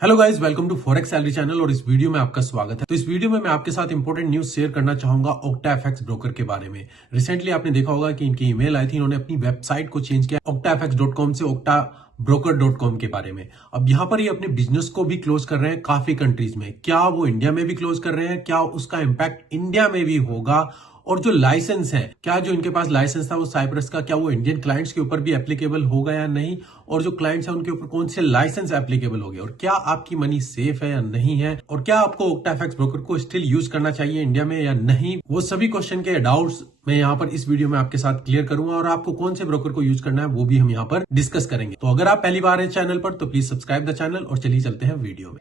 Hello guys, welcome to forex salary channel और इस video में आपका स्वागत है। तो इस वीडियो में मैं आपके साथ इंपॉर्टेंट न्यूज शेयर करना चाहूंगा OctaFX ब्रोकर के बारे में। रिसेंटली आपने देखा होगा कि इनकी ईमेल आई थी, इन्होंने अपनी वेबसाइट को चेंज किया octafx.com से octabroker.com के बारे में। अब यहाँ पर ये अपने बिजनेस को भी क्लोज कर रहे हैं काफी कंट्रीज में। क्या वो इंडिया में भी क्लोज कर रहे हैं? क्या उसका इम्पैक्ट इंडिया में भी होगा? और जो लाइसेंस है, क्या जो इनके पास लाइसेंस था वो साइप्रस का, क्या वो इंडियन क्लाइंट्स के ऊपर भी एप्लीकेबल होगा या नहीं? और जो क्लाइंट्स हैं उनके ऊपर कौन से लाइसेंस एप्लीकेबल हो गए? और क्या आपकी मनी सेफ है या नहीं है? और क्या आपको OctaFX ब्रोकर को स्टिल यूज करना चाहिए इंडिया में या नहीं? वो सभी क्वेश्चन के डाउट्स मैं यहाँ पर इस वीडियो में आपके साथ क्लियर करूंगा और आपको कौन से ब्रोकर को यूज करना है वो भी हम यहाँ पर डिस्कस करेंगे। तो अगर आप पहली बार हैं चैनल पर तो प्लीज सब्सक्राइब द चैनल और चलिए चलते हैं वीडियो में।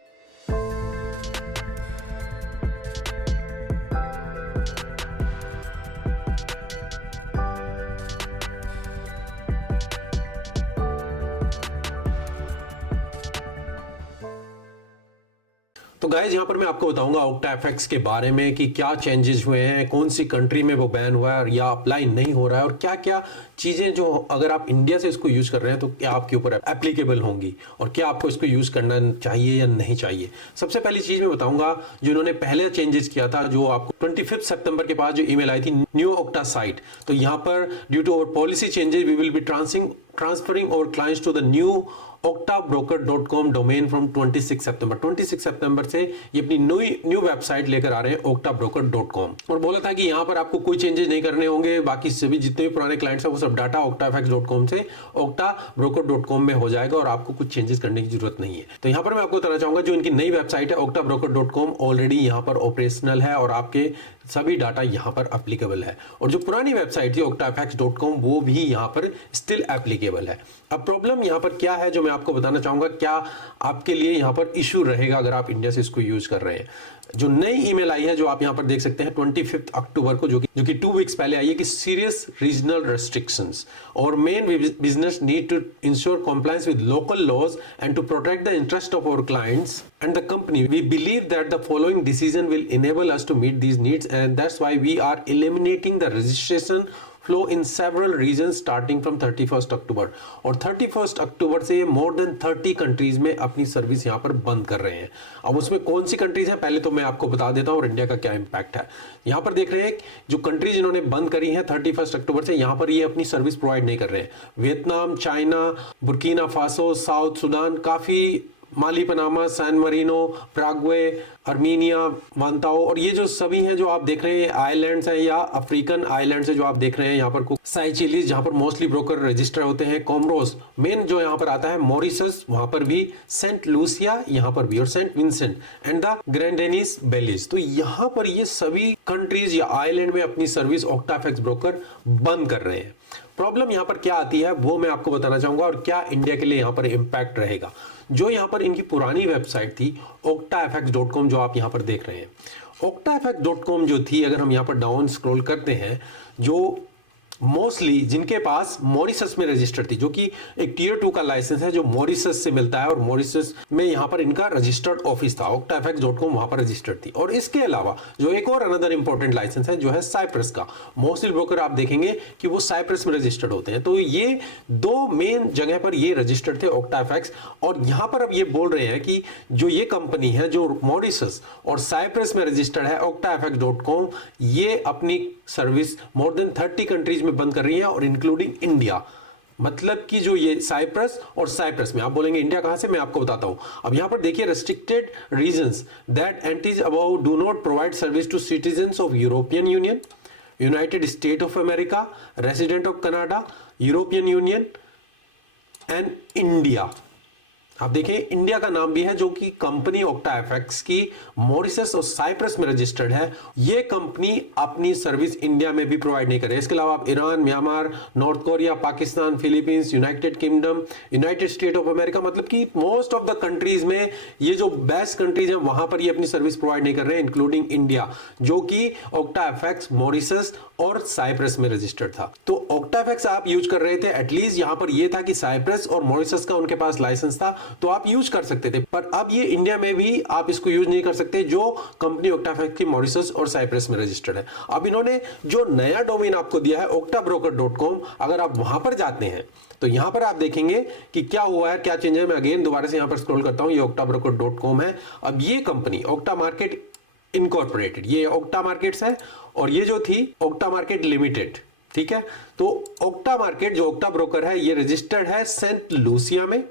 तो गाइज यहाँ पर मैं आपको बताऊंगा OctaFX के बारे में कि क्या चेंजेस हुए हैं, कौन सी कंट्री में वो बैन हुआ है या अप्लाई नहीं हो रहा है, और क्या क्या चीजें जो अगर आप इंडिया से इसको यूज कर रहे हैं तो क्या आपके ऊपर एप्लीकेबल होंगी और क्या आपको इसको यूज करना चाहिए या नहीं चाहिए। सबसे पहली चीज मैं बताऊंगा जो इन्होंने पहले चेंजेस किया था, जो आपको 25 सितंबर के बाद जो ईमेल आई थी न्यू ओक्टा साइट। तो यहाँ पर due to our policy changes we will be transferring our clients to the new octabroker.com domain from 26 September. 26 सितंबर से ये अपनी न्यू वेबसाइट लेकर आ रहे हैं octabroker.com। और बोला था कि यहाँ पर आपको कोई चेंजेस नहीं करने होंगे, बाकी सभी जितने भी पुराने क्लाइंट्स हैं वो सब डाटा octafx.com से octabroker.com में हो जाएगा और आपको कुछ चेंजेस करने की जरूरत नहीं है। तो यहाँ पर मैं आपको बताना चाहूंगा जो इनकी नई वेबसाइट है octabroker.com ऑलरेडी यहाँ पर ऑपरेशनल है और आपके सभी डाटा यहाँ पर एप्लीकेबल है। और जो पुरानी वेबसाइट थी octafx.com वो भी यहाँ पर स्टिल एप्लीकेबल है। अब प्रॉब्लम यहाँ पर क्या है जो मैं आपको बताना चाहूंगा, क्या आपके लिए यहाँ पर इशू रहेगा अगर आप इंडिया से इसको यूज कर रहे हैं। जो नई ईमेल आई है जो आप यहाँ पर देख सकते हैं 25 अक्टूबर को, जो कि 2 वीक्स पहले आई है कि सीरियस रीजनल रेस्ट्रिक्शंस और main business need to ensure compliance with local laws and to protect the interest of our clients and the company. We believe that the following decision will enable us to meet these needs, and that's why we are eliminating the registration flow in several regions starting from 31st अक्टूबर। और 31st अक्टूबर से ये more than 30 countries में अपनी service यहाँ पर बंद कर रहे हैं। अब उसमें कौन सी कंट्रीज हैं पहले तो मैं आपको बता देता हूँ और इंडिया का क्या इंपैक्ट है। यहाँ पर देख रहे हैं जो कंट्रीज इन्होंने बंद करी है 31 अक्टूबर से, यहाँ पर ये अपनी सर्विस प्रोवाइड नहीं कर रहे हैं। Vietnam, China, Burkina Faso, south Sudan, काफी माली, पनामा, सैन मरीनो, प्राग्वे, अर्मीनिया, वांताओ, और ये जो सभी हैं जो आप देख रहे हैं आइलैंड्स हैं या अफ्रीकन आइलैंड्स है जो आप देख रहे हैं यहाँ पर कुक साइचिलीज जहाँ पर मोस्टली ब्रोकर रजिस्टर होते हैं, कोमोरोस मेन जो यहाँ पर आता है, मॉरिशस वहां पर भी, सेंट लूसिया यहाँ पर भी, और सेंट विंसेंट एंड द ग्रेनेडिस बेलीज। तो यहाँ पर ये सभी कंट्रीज या आइलैंड में अपनी सर्विस OctaFX ब्रोकर बंद कर रहे हैं। प्रॉब्लम यहाँ पर क्या आती है वो मैं आपको बताना चाहूंगा और क्या इंडिया के लिए यहाँ पर इंपैक्ट रहेगा। जो यहाँ पर इनकी पुरानी वेबसाइट थी octafx.com जो आप यहाँ पर देख रहे हैं, octafx.com जो थी, अगर हम यहाँ पर डाउन स्क्रॉल करते हैं, जो मोस्टली जिनके पास मॉरिशस में रजिस्टर्ड थी, जो कि एक टियर 2 का लाइसेंस है जो मॉरिशस से मिलता है और मॉरिशस में यहाँ पर इनका रजिस्टर्ड ऑफिस था, octafx.com वहां पर रजिस्टर्ड थी। और इसके अलावा जो एक और अनदर इंपॉर्टेंट लाइसेंस है जो है साइप्रस का, मोस्टली ब्रोकर आप देखेंगे कि वो साइप्रस में रजिस्टर्ड होते हैं। तो ये दो मेन जगह पर ये रजिस्टर्ड थे OctaFX। और यहाँ पर अब ये बोल रहे हैं कि जो ये कंपनी है जो मॉरिशस और साइप्रस में रजिस्टर्ड है octafx.com, ये अपनी सर्विस मोर देन 30 कंट्रीज में बंद कर रही है और इंक्लूडिंग इंडिया। मतलब कि जो ये साइप्रस और साइप्रस में, आप बोलेंगे इंडिया कहां से, मैं आपको बताता हूं। अब यहां पर देखिए restricted regions that entities about do not provide service to citizens of European Union, United State of America, resident of Canada, European Union and India. आप देखें इंडिया का नाम भी है, जो कि कंपनी OctaFX की मॉरिशस और साइप्रस में रजिस्टर्ड है। ये कंपनी अपनी सर्विस इंडिया में भी प्रोवाइड नहीं करे। इसके अलावा आप Iran, Myanmar, north Korea, Pakistan, Philippines, United kingdom, United State of America, मतलब कि मोस्ट ऑफ द कंट्रीज में ये जो बेस्ट कंट्रीज है वहां पर ये अपनी सर्विस प्रोवाइड नहीं कर रहे हैं, इंक्लूडिंग इंडिया, जो कि OctaFX मॉरिशस और साइप्रस में रजिस्टर्ड था। तो OctaFX आप यूज कर रहे थे, एटलीस्ट यहां पर ये था कि साइप्रस और मॉरिशस का उनके पास लाइसेंस था तो आप यूज कर सकते थे, पर अब ये इंडिया में भी आप इसको यूज नहीं कर सकते जो कंपनी ओक्टाफैक्स की मॉरिशस और साइप्रस में रजिस्टर्ड है। अब इन्होंने जो नया डोमेन आपको दिया है octabroker.com, अगर आप वहां पर जाते हैं तो यहां पर आप देखेंगे कि क्या हुआ है, क्या चेंज है। मैं अगेन दोबारा से यहां पर स्क्रॉल करता हूं, ये octabroker.com है। अब ये कंपनी ओक्टा मार्केट इनकॉर्पोरेटेड, ये ओक्टा मार्केट्स है, और ये जो थी ओक्टा मार्केट लिमिटेड, ठीक है। तो ओक्टा मार्केट जो ओक्टा ब्रोकर है ये रजिस्टर्ड है सेंट लूसिया में,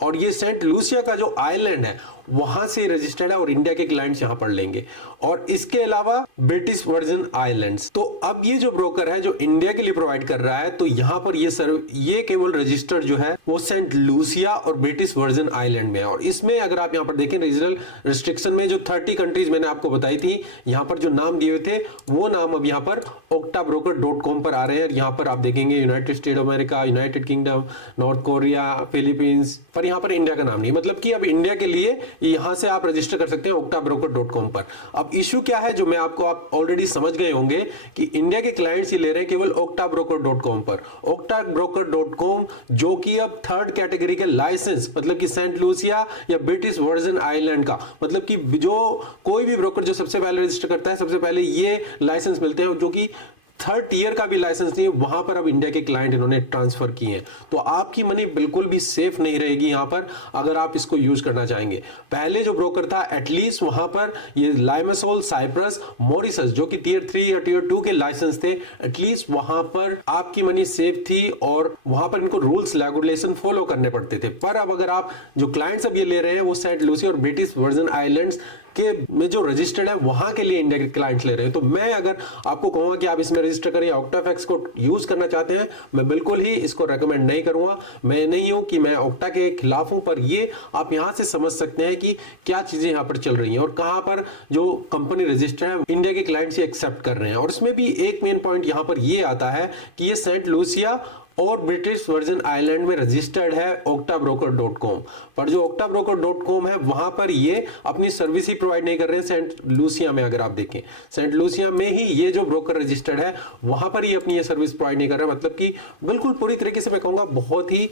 और ये सेंट लूसिया का जो आइलैंड है वहां से रजिस्टर्ड है, और इंडिया के क्लाइंट्स यहां पर लेंगे, और इसके अलावा ब्रिटिश वर्जन आइलैंड्स। तो अब ये जो ब्रोकर है जो इंडिया के लिए प्रोवाइड कर रहा है, तो यहां पर ये केवल रजिस्टर्ड जो है वो सेंट लूसिया और ब्रिटिश वर्जन आइलैंड में है। और इसमें अगर आप यहां पर देखें रीजनल रिस्ट्रिक्शन में जो 30 कंट्रीज मैंने आपको बताई थी, यहां पर जो नाम दिए थे वो नाम अब यहां पर octabroker.com पर आ रहे हैं। यहां पर आप देखेंगे United State of America, United kingdom, north Korea, Philippines, पर यहां पर इंडिया का नाम नहीं, मतलब कि अब इंडिया के लिए यहां से आप रजिस्टर कर सकते हैं octabroker.com पर। अब इशू क्या है जो मैं आपको, आप ऑलरेडी समझ गए होंगे कि इंडिया के क्लाइंट्स ही ले रहे हैं केवल octabroker.com पर। octabroker.com जो कि अब थर्ड कैटेगरी के लाइसेंस, मतलब कि सेंट लूसिया या ब्रिटिश वर्जन आइलैंड का, मतलब कि जो कोई भी ब्रोकर जो सबसे पहले रजिस्टर करता है सबसे पहले ये लाइसेंस मिलते हैं, जो कि थर्ड ईयर का भी लाइसेंस नहीं है, वहां पर अब इंडिया के क्लाइंट इन्होंने ट्रांसफर किए हैं। तो आपकी मनी बिल्कुल भी सेफ नहीं रहेगी यहां पर अगर आप इसको यूज करना चाहेंगे। पहले जो ब्रोकर था एटलीस्ट वहां पर ये लाइमसोल, साइप्रस, मॉरिशस जो कि टियर 3 या टियर 2 के लाइसेंस थे, एटलीस्ट वहां पर आपकी मनी सेफ थी और वहां पर इनको रूल्स रेगुलेशन फॉलो करने पड़ते थे। पर अब अगर आप जो क्लाइंट्स अब ये ले रहे हैं वो सेंट लूसी और ब्रिटिश वर्जन आइलैंड्स के में जो रजिस्टर्ड है वहां के लिए इंडिया के क्लाइंट्स ले रहे हैं। तो मैं अगर आपको कहूंगा कि आप इसमें रजिस्टर करें, ऑक्टाफैक्स को यूज करना चाहते हैं, मैं बिल्कुल ही इसको रेकमेंड नहीं करूंगा। मैं नहीं हूं कि मैं ऑक्टा के खिलाफ हूं, पर ये आप यहां से समझ सकते हैं कि क्या चीजें यहां पर चल रही हैं और कहां पर जो कंपनी रजिस्टर है इंडिया के क्लाइंट्स एक्सेप्ट कर रहे हैं। और इसमें भी एक मेन पॉइंट यहां पर ये आता है कि ये सेंट लूसिया और ब्रिटिश वर्जन आइलैंड में रजिस्टर्ड है octabroker.com पर। जो octabroker.com है वहां पर ये अपनी सर्विस ही प्रोवाइड नहीं कर रहे हैं। सेंट लूसिया में अगर आप देखें, सेंट लूसिया में ही ये जो ब्रोकर रजिस्टर्ड है वहां पर ही अपनी ये सर्विस प्रोवाइड नहीं कर रहा है। मतलब कि बिल्कुल पूरी तरीके से मैं कहूंगा बहुत ही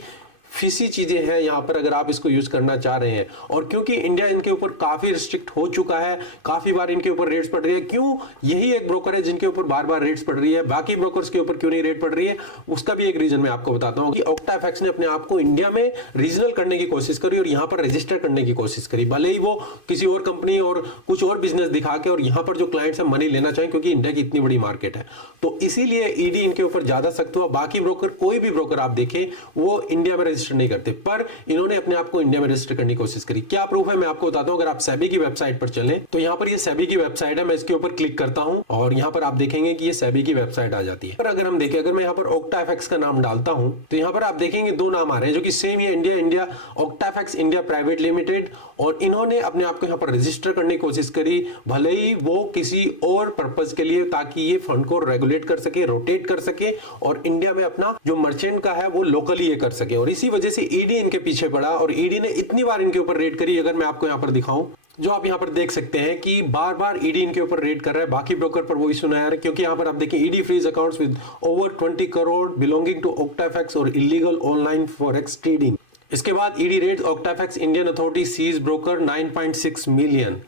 फिसी चीजें हैं यहां पर अगर आप इसको यूज करना चाह रहे हैं। और क्योंकि इंडिया इनके ऊपर काफी रिस्ट्रिक्ट हो चुका है, काफी बार इनके ऊपर रेट्स पड़ रही है, क्यों यही एक ब्रोकर है जिनके ऊपर बार बार रेट्स पड़ रही है, बाकी ब्रोकर्स के ऊपर क्यों नहीं रेट पड़ रही है, उसका भी एक रीजन मैं आपको बताता हूं कि ऑक्टाफैक्स ने अपने आप को इंडिया में रीजनल करने की कोशिश करी और यहां पर रजिस्टर करने की कोशिश करी। भले ही वो किसी और कंपनी और कुछ और बिजनेस दिखा के और यहां पर जो क्लाइंट्स है मनी लेना चाहें, क्योंकि इंडिया की इतनी बड़ी मार्केट है, तो इसीलिए ईडी इनके ऊपर ज्यादा सख्त हुआ। बाकी ब्रोकर, कोई भी ब्रोकर आप देखें वो इंडिया में रजिस्टर नहीं करते, पर इन्होंने अपने आप को इंडिया में रजिस्टर करने की कोशिश करी। क्या प्रूफ है मैं आपको बताता हूं। अगर आप सेबी की वेबसाइट पर चलें तो यहां पर ये सेबी की वेबसाइट है, मैं इसके ऊपर क्लिक करता हूं और यहां पर आप देखेंगे कि ये सेबी की वेबसाइट आ जाती है। पर अगर हम देखें, अगर मैं यहां पर ऑक्टाफैक्स का नाम डालता हूं तो यहां पर आप देखेंगे दो नाम आ रहे हैं जो कि सेम ही India OctaFX India private limited, और इन्होंने अपने आप को यहां पर रजिस्टर करने की कोशिश करी, भले ही वो किसी और पर्पज के लिए, ताकि ये फंड को रेगुलेट कर सके, रोटेट कर सके और इंडिया में अपना जो मर्चेंट का है वो लोकली ये कर सके। और इसी वजह से ईडी इनके पीछे पड़ा और ईडी ने इतनी बार इनके ऊपर रेड करी। अगर मैं आपको यहां पर दिखाऊं, जो आप यहां पर देख सकते हैं कि बार बार ईडी इनके ऊपर रेड कर रहा है, बाकी ब्रोकर पर वो इशू नहीं आ रहा है, क्योंकि यहां पर आप देखिए ED freeze accounts with over 20 crore belonging to OctaFX और इलीगल ऑनलाइन फॉरेक्स ट्रेडिंग। इसके बाद ED raid OctaFX Indian authority seize broker 9.6 million.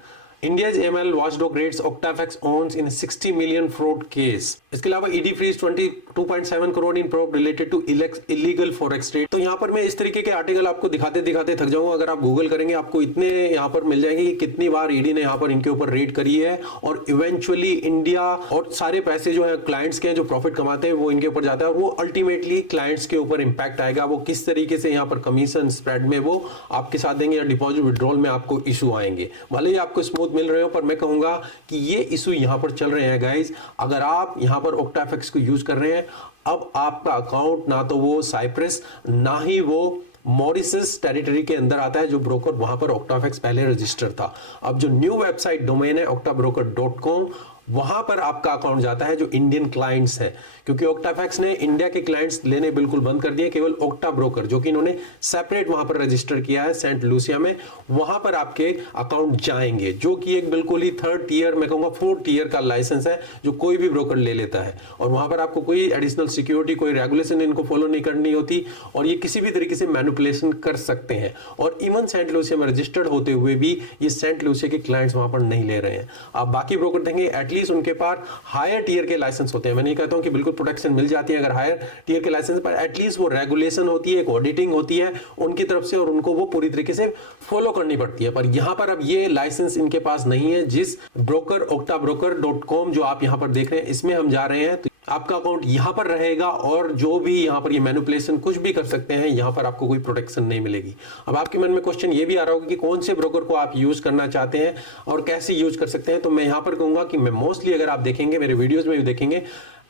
India's AML watchdog rates Octafex owns in 60 million fraud case. इसके अलावा ED freeze 22.7 crore in probe related to illegal forex trade. तो यहाँ पर मैं इस तरीके के आर्टिकल आपको दिखाते दिखाते थक जाऊंगा। अगर आप गूगल करेंगे आपको इतने यहाँ पर मिल जाएंगे कि कितनी बार ईडी ने यहाँ पर इनके ऊपर रेड करी है और इवेंचुअली इंडिया और सारे पैसे जो है क्लाइंट्स के जो प्रॉफिट कमाते हैं वो इनके ऊपर जाता है और वो अल्टीमेटली क्लाइंट्स के ऊपर इंपैक्ट आएगा। वो किस तरीके से यहाँ पर कमीशन स्प्रेड में वो आपके साथ देंगे या डिपॉजिट विड्रॉल में आपको इशू आएंगे। भले ही आपको स्मूथ मिल रहे हो, पर मैं कहूंगा कि ये इशू यहां पर चल रहे हैं गाइस। अगर आप यहां पर ऑक्टाफैक्स को यूज कर रहे हैं, अब आपका अकाउंट ना तो वो साइप्रस ना ही वो मॉरिशस टेरिटरी के अंदर आता है जो ब्रोकर वहां पर ऑक्टाफैक्स पहले रजिस्टर था। अब जो न्यू वेबसाइट डोमेन है octabroker.com वहां पर आपका अकाउंट जाता है जो इंडियन क्लाइंट्स है, क्योंकि ओक्टाफैक्स ने इंडिया के क्लाइंट्स लेने बिल्कुल बंद कर दिए, केवल ओक्टा ब्रोकर जो कि इन्होंने सेपरेट वहां पर रजिस्टर किया है सेंट लूसिया में, वहां पर आपके अकाउंट जाएंगे, जो कि एक बिल्कुल ही थर्ड टीयर, मैं कहूंगा फोर्थ टीयर का लाइसेंस है जो कोई भी ब्रोकर ले लेता है। और वहां पर आपको कोई एडिशनल सिक्योरिटी, कोई रेगुलेशन इनको फॉलो नहीं करनी होती, और ये किसी भी तरीके से मैनिपुलेशन कर सकते हैं। और इवन सेंट लूसिया में रजिस्टर्ड होते हुए भी ये सेंट लूसिया के क्लाइंट्स वहां पर नहीं ले रहे हैं। आप बाकी ब्रोकर देंगे एटलीस्ट उनके पास हायर टीयर के लाइसेंस होते हैं। मैं नहीं कहता हूं कि बिल्कुल प्रोटेक्शन मिल जाती है अगर हायर टीयर के लाइसेंस पर, एटलीस्ट वो रेगुलेशन होती है, एक ऑडिटिंग होती है उनकी तरफ से, और उनको वो पूरी तरीके से फॉलो करनी पड़ती है। पर यहां पर अब ये लाइसेंस इनके पास नहीं है। जिस ब्रोकर octabroker.com जो आप यहां पर देख रहे हैं, इसमें हम जा रहे हैं, तो आपका अकाउंट यहां पर रहेगा, और जो भी यहां पर ये मैनिपुलेशन कुछ भी कर सकते हैं, यहां पर आपको कोई प्रोटेक्शन नहीं मिलेगी। अब आपके मन में क्वेश्चन ये भी आ रहा होगा कि कौन से ब्रोकर को आप यूज करना चाहते हैं और कैसे यूज कर सकते हैं। तो मैं यहां पर कहूंगा कि मैं मोस्टली, अगर आप देखेंगे मेरे वीडियोस में भी देखेंगे,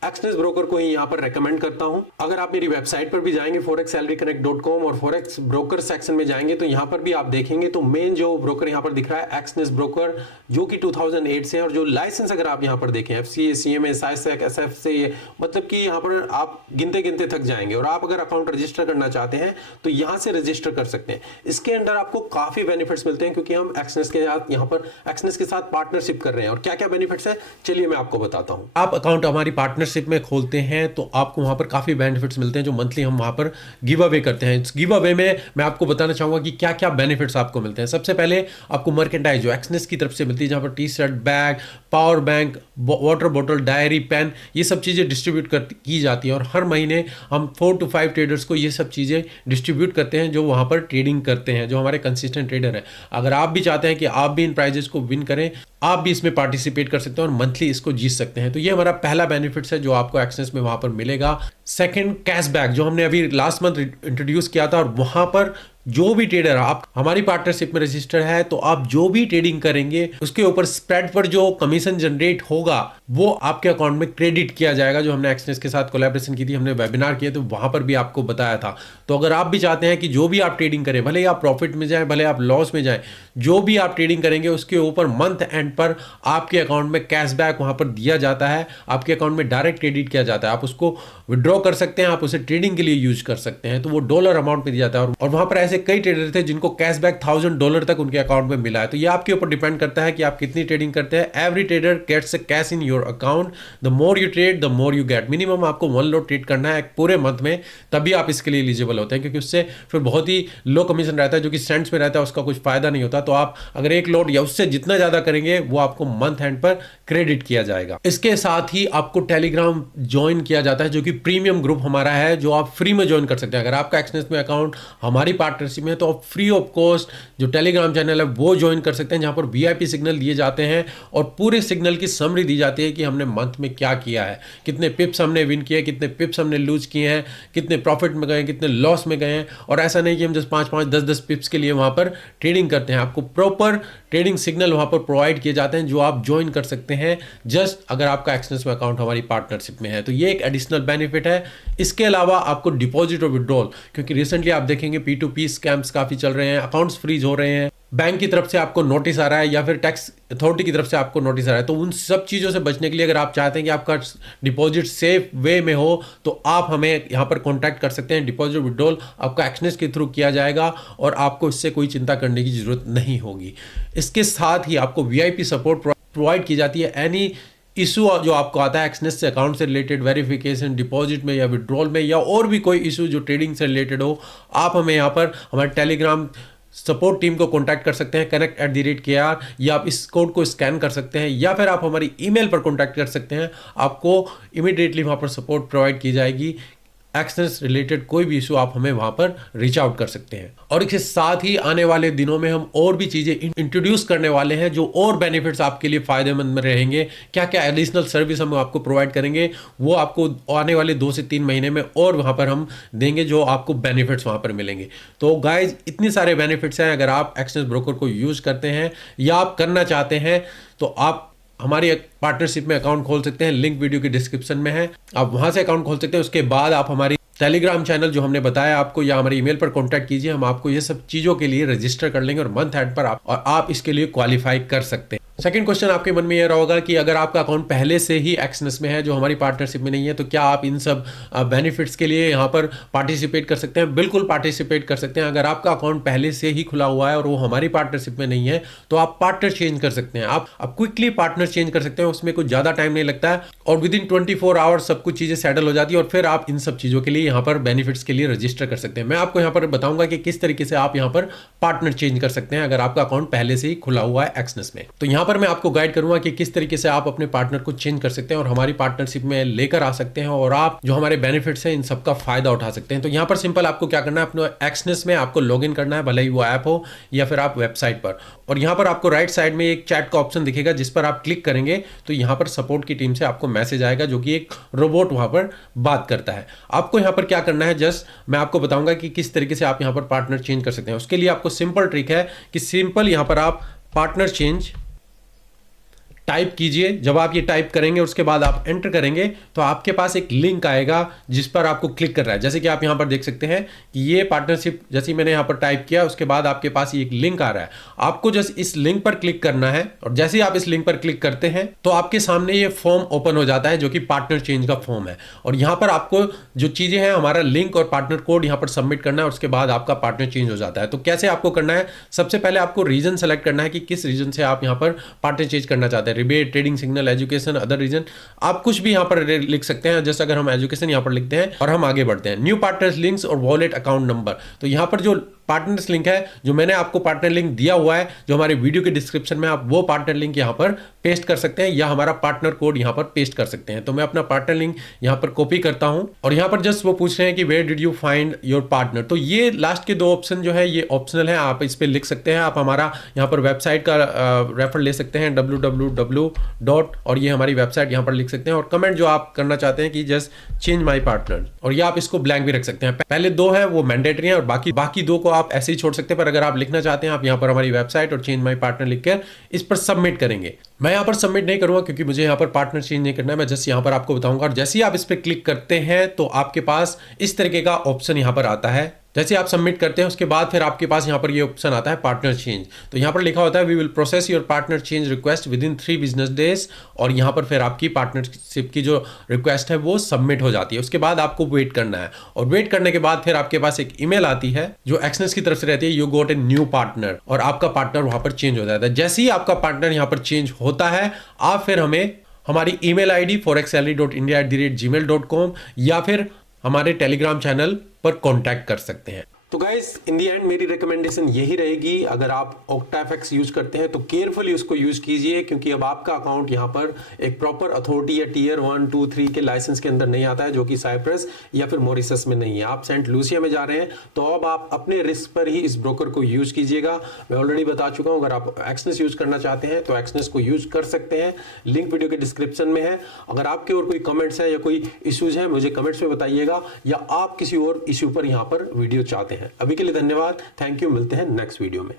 एक्सनेस ब्रोकर को ही यहां पर रेकमेंड करता हूं। अगर आप मेरी वेबसाइट पर भी जाएंगे forexsalaryconnect.com और फॉरेक्स ब्रोकर सेक्शन में जाएंगे, तो यहां पर भी आप देखेंगे तो मेन जो ब्रोकर यहां पर दिख रहा है एक्सनेस ब्रोकर, जो कि 2008 से है, और जो लाइसेंस अगर आप यहां पर देखें FCA, CMA, SISAC, SFCA, मतलब कि यहां पर आप गिनते गिनते थक जाएंगे। और आप अगर अकाउंट रजिस्टर करना चाहते हैं तो यहां से रजिस्टर कर सकते हैं। इसके अंदर आपको काफी बेनिफिट्स मिलते हैं, क्योंकि हम एक्सनेस के साथ यहां पर एक्सनेस के साथ पार्टनरशिप कर रहे हैं। और क्या क्या बेनिफिट्स है, चलिए मैं आपको बताता हूं। आप अकाउंट हमारी पार्टनरशिप में खोलते हैं तो आपको वहां पर काफी बेनिफिट्स मिलते हैं, जो मंथली हम वहां पर गिव अवे करते हैं। इस गिव अवे में मैं आपको बताना चाहूंगा कि क्या क्या बेनिफिट्स आपको मिलते हैं। सबसे पहले आपको मर्केंडाइज जो एक्सनेस की तरफ से मिलती है, जहां पर T shirt, bag, power bank, water बोतल, डायरी, पेन, ये सब चीजें डिस्ट्रीब्यूट की जाती है। और हर महीने हम 4 to 5 ट्रेडर्स को ये सब चीजें डिस्ट्रीब्यूट करते हैं जो वहां पर ट्रेडिंग करते हैं, जो हमारे कंसिस्टेंट ट्रेडर है। अगर आप भी चाहते हैं कि आप भी इन प्राइजेस को विन करें, आप भी इसमें पार्टिसिपेट कर सकते हैं और मंथली इसको जीत सकते हैं। तो ये हमारा पहला बेनिफिट्स है जो आपको एक्सेस में वहां पर मिलेगा। सेकंड, कैशबैक, जो हमने अभी लास्ट मंथ इंट्रोड्यूस किया था, और वहां पर जो भी ट्रेडर आप हमारी पार्टनरशिप में रजिस्टर है, तो आप जो भी ट्रेडिंग करेंगे उसके ऊपर स्प्रेड पर जो कमीशन जनरेट होगा वो आपके अकाउंट में क्रेडिट किया जाएगा। जो हमने एक्सनेस के साथ कोलैबोरेशन की थी, हमने वेबिनार किए, तो वहां पर भी आपको बताया था। तो अगर आप भी चाहते हैं कि जो भी आप ट्रेडिंग करें, भले ही आप प्रॉफिट में जाएं, भले आप लॉस में जाएं, जो भी आप ट्रेडिंग करेंगे उसके ऊपर मंथ एंड पर आपके अकाउंट में कैशबैक वहां पर दिया जाता है, आपके अकाउंट में डायरेक्ट क्रेडिट किया जाता है। आप उसको विड्रॉ कर सकते हैं, आप उसे ट्रेडिंग के लिए यूज कर सकते हैं, तो वो डॉलर अमाउंट में दिया जाता है। और वहां पर ऐसे कई ट्रेडर थे जिनको कैशबैक $1000 तक उनके अकाउंट में मिला है। तो ये आपके ऊपर डिपेंड करता है कि आप कितनी ट्रेडिंग करते हैं। Every trader gets cash in your account, the more you trade the more you get. Minimum आपको 1 लोट ट्रेड करना है पूरे मंथ में, तभी आप इसके लिए एलिजिबल होते हैं, क्योंकि उससे फिर बहुत ही लो कमीशन रहता है, जो कि सेंट्स में रहता है, उसका कुछ फायदा नहीं होता। तो आप अगर 1 लोट या उससे जितना ज्यादा करेंगे वो आपको मंथ एंड पर क्रेडिट किया जाएगा। इसके साथ ही आपको टेलीग्राम ज्वाइन किया जाता है, जो कि प्रीमियम ग्रुप हमारा है, जो आप फ्री में ज्वाइन कर सकते हैं। अगर आपका एक्सनेस में अकाउंट हमारी पार्टनरशिप में है तो आप फ्री ऑफ कॉस्ट जो टेलीग्राम चैनल है वो ज्वाइन कर सकते हैं, जहां पर VIP सिग्नल दिए जाते हैं और पूरे सिग्नल की समरी दी जाती है कि हमने मंथ में क्या किया है, कितने पिप्स हमने विन किए, कितने पिप्स हमने लूज किए हैं, कितने प्रॉफिट में गए, कितने लॉस में गए हैं। और ऐसा नहीं कि हम जस्ट 5-5, 10-10 पिप्स के लिए वहां पर ट्रेडिंग करते हैं। आपको प्रॉपर ट्रेडिंग सिग्नल वहां पर प्रोवाइड किए जाते हैं, जो आप ज्वाइन कर सकते हैं जस्ट अगर आपका एक्सनेस में अकाउंट हमारी पार्टनरशिप में है। तो ये एक एडिशनल बेनिफिट है। इसके अलावा आपको डिपॉजिट और विड्रॉल, क्योंकि रिसेंटली आप देखेंगे P2P स्कैम्स काफी चल रहे हैं, अकाउंट्स फ्रीज हो रहे हैं, बैंक की तरफ से आपको नोटिस आ रहा है या फिर टैक्स अथॉरिटी की तरफ से आपको नोटिस आ रहा है। तो उन सब चीज़ों से बचने के लिए अगर आप चाहते हैं कि आपका डिपॉजिट सेफ वे में हो, तो आप हमें यहाँ पर कॉन्टैक्ट कर सकते हैं। डिपॉजिट विड्रॉल आपका एक्सनेस के थ्रू किया जाएगा और आपको इससे कोई चिंता करने की जरूरत नहीं होगी। इसके साथ ही आपको VIP सपोर्ट प्रोवाइड की जाती है। एनी इशू जो आपको आता है एक्सनेस से अकाउंट से रिलेटेड, वेरिफिकेशन, डिपॉजिट में या विड्रॉल में, या और भी कोई इशू जो ट्रेडिंग से रिलेटेड हो, आप हमें यहाँ पर हमारे टेलीग्राम सपोर्ट टीम को कांटेक्ट कर सकते हैं connect@KR, या आप इस कोड को स्कैन कर सकते हैं, या फिर आप हमारी ईमेल पर कांटेक्ट कर सकते हैं। आपको इमीडिएटली वहाँ पर सपोर्ट प्रोवाइड की जाएगी। एक्सेस रिलेटेड कोई भी इशू आप हमें वहां पर रीच आउट कर सकते हैं। और इसके साथ ही आने वाले दिनों में हम और भी चीजें इंट्रोड्यूस करने वाले हैं, जो और बेनिफिट्स आपके लिए फायदेमंद में रहेंगे। क्या क्या एडिशनल सर्विस हम आपको प्रोवाइड करेंगे, वो आपको आने वाले 2 से 3 महीने में और वहां पर हम देंगे, जो आपको बेनिफिट्स वहां पर मिलेंगे। तो गाइज, इतने सारे बेनिफिट्स हैं। अगर आप एक्सनेस ब्रोकर को यूज करते हैं या आप करना चाहते हैं, तो आप हमारी पार्टनरशिप में अकाउंट खोल सकते हैं। लिंक वीडियो की डिस्क्रिप्शन में है, आप वहां से अकाउंट खोल सकते हैं। उसके बाद आप हमारी टेलीग्राम चैनल जो हमने बताया आपको, या हमारे ईमेल पर कांटेक्ट कीजिए, हम आपको ये सब चीजों के लिए रजिस्टर कर लेंगे और मंथ एंड पर आप इसके लिए क्वालिफाई कर सकते हैं। सेकंड क्वेश्चन आपके मन में ये रहा होगा कि अगर आपका अकाउंट पहले से ही एक्सनेस में है जो हमारी पार्टनरशिप में नहीं है, तो क्या आप इन सब बेनिफिट्स के लिए यहाँ पर पार्टिसिपेट कर सकते हैं? बिल्कुल पार्टिसिपेट कर सकते हैं। अगर आपका अकाउंट पहले से ही खुला हुआ है और वो हमारी पार्टनरशिप में नहीं है, तो आप पार्टनर चेंज कर सकते हैं। आप क्विकली पार्टनर चेंज कर सकते हैं, उसमें कुछ ज़्यादा टाइम नहीं लगता है और विद इन 24 आवर्स सब कुछ चीज़ें सेटल हो जाती है और फिर आप इन सब चीज़ों के लिए यहाँ पर बेनिफिट्स के लिए रजिस्टर कर सकते हैं। मैं आपको यहाँ पर बताऊंगा कि किस तरीके से आप यहाँ पर पार्टनर चेंज कर सकते हैं अगर आपका अकाउंट पहले से ही खुला हुआ है एक्सनेस में। तो यहाँ पर मैं आपको गाइड करूंगा कि किस तरीके से आप अपने पार्टनर को चेंज कर सकते हैं और हमारी पार्टनरशिप में लेकर आ सकते हैं और आप जो हमारे बेनिफिट्स हैं इन सबका फायदा उठा सकते हैं। तो यहाँ पर सिंपल आपको क्या करना है, अपने एक्सनेस में आपको लॉगिन करना है, भले ही वो ऐप हो या फिर आप वेबसाइट पर, और यहाँ पर आपको राइट साइड में एक चैट का ऑप्शन दिखेगा जिस पर आप क्लिक करेंगे तो यहाँ पर सपोर्ट की टीम से आपको मैसेज आएगा जो कि एक रोबोट वहां पर बात करता है। आपको यहाँ पर क्या करना है, जस्ट मैं आपको बताऊंगा कि किस तरीके से आप यहाँ पर पार्टनर चेंज कर सकते हैं। उसके लिए आपको सिंपल ट्रिक है कि सिंपल यहाँ पर आप पार्टनर चेंज टाइप कीजिए। जब आप ये टाइप करेंगे उसके बाद आप एंटर करेंगे तो आपके पास एक लिंक आएगा जिस पर आपको क्लिक कर रहा है। जैसे कि आप यहाँ पर देख सकते हैं कि ये पार्टनरशिप, जैसे मैंने यहाँ पर टाइप किया उसके बाद आपके पास ये एक लिंक आ रहा है। आपको जस्ट इस लिंक पर क्लिक करना है और जैसे ही आप इस लिंक पर क्लिक करते हैं तो आपके सामने ये फॉर्म ओपन हो जाता है जो कि पार्टनर चेंज का फॉर्म है। और यहाँ पर आपको जो चीजें हैं, हमारा लिंक और पार्टनर कोड यहाँ पर सबमिट करना है और उसके बाद आपका पार्टनर चेंज हो जाता है। तो कैसे आपको करना है, सबसे पहले आपको रीजन सेलेक्ट करना है कि किस रीजन से आप यहाँ पर पार्टनर चेंज करना चाहते हैं। Rebate, trading, signal, education, other reason, आप कुछ भी यहां पर लिख सकते हैं। जैसे अगर हम एजुकेशन यहां पर लिखते हैं और हम आगे बढ़ते हैं, न्यू पार्टनर्स लिंक्स और वॉलेट अकाउंट नंबर, तो यहां पर जो पार्टनर्स लिंक है, जो मैंने आपको पार्टनर लिंक दिया हुआ है जो हमारे वीडियो के डिस्क्रिप्शन में, आप वो पार्टनर लिंक यहां पर पेस्ट कर सकते हैं या हमारा पार्टनर कोड यहां पर पेस्ट कर सकते हैं। तो मैं अपना पार्टनर लिंक यहां पर कॉपी करता हूं और यहां पर जस्ट वो पूछ रहे हैं कि where did you find your partner. तो ये लास्ट के दो ऑप्शन जो है ये ऑप्शनल है, आप इस पर लिख सकते हैं। आप हमारा यहां पर वेबसाइट का रेफर ले सकते हैं www. और ये हमारी वेबसाइट यहां पर लिख सकते हैं और कमेंट जो आप करना चाहते हैं कि जस्ट चेंज माई पार्टनर, और ये आप इसको ब्लैंक भी रख सकते हैं। पहले दो है वो मैंडेटरी है और बाकी दो को आप ऐसे ही छोड़ सकते हैं, पर अगर आप लिखना चाहते हैं आप यहां पर हमारी वेबसाइट और चेंज माई पार्टनर लिखकर इस पर सबमिट करेंगे। मैं यहां पर सबमिट नहीं करूंगा क्योंकि मुझे यहां पर पार्टनर चेंज नहीं करना है, मैं जस्ट यहां पर आपको बताऊंगा। और जैसे ही आप इस पर क्लिक करते हैं तो आपके पास इस तरीके का ऑप्शन यहां पर आता है। जैसे आप सबमिट करते हैं उसके बाद फिर आपके पास यहाँ पर ये ऑप्शन आता है पार्टनर चेंज। तो यहाँ पर लिखा होता है we will process your partner change request within 3 business days, और यहाँ पर फिर आपकी पार्टनरशिप की जो रिक्वेस्ट है वो सबमिट हो जाती है। उसके बाद आपको वेट करना है और वेट करने के बाद फिर आपके पास एक ईमेल आती है जो एक्सनेस की तरफ से रहती है, you got a new partner, और आपका पार्टनर वहां पर चेंज हो जाता है। जैसे ही आपका पार्टनर यहाँ पर चेंज होता है आप फिर हमें हमारी ईमेल ID forexsalary.india@gmail.com या फिर हमारे टेलीग्राम चैनल पर कॉन्टैक्ट कर सकते हैं। तो गाइस इन दी एंड मेरी रिकमेंडेशन यही रहेगी, अगर आप OctaFX यूज करते हैं तो केयरफुली उसको यूज कीजिए, क्योंकि अब आपका अकाउंट यहाँ पर एक प्रॉपर अथॉरिटी या टियर 1, 2, 3 के लाइसेंस के अंदर नहीं आता है, जो कि साइप्रस या फिर मॉरिशस में नहीं है। आप सेंट लूसिया में जा रहे हैं तो अब आप अपने रिस्क पर ही इस ब्रोकर को यूज कीजिएगा। मैं ऑलरेडी बता चुका हूँ, अगर आप एक्सनेस यूज करना चाहते हैं तो एक्सनेस को यूज कर सकते हैं, लिंक वीडियो के डिस्क्रिप्शन में है। अगर आपके और कोई कमेंट्स है या कोई इश्यूज है मुझे कमेंट्स में बताइएगा, या आप किसी और इश्यू पर यहाँ पर वीडियो चाहते हैं। अभी के लिए धन्यवाद, थैंक यू, मिलते हैं नेक्स्ट वीडियो में।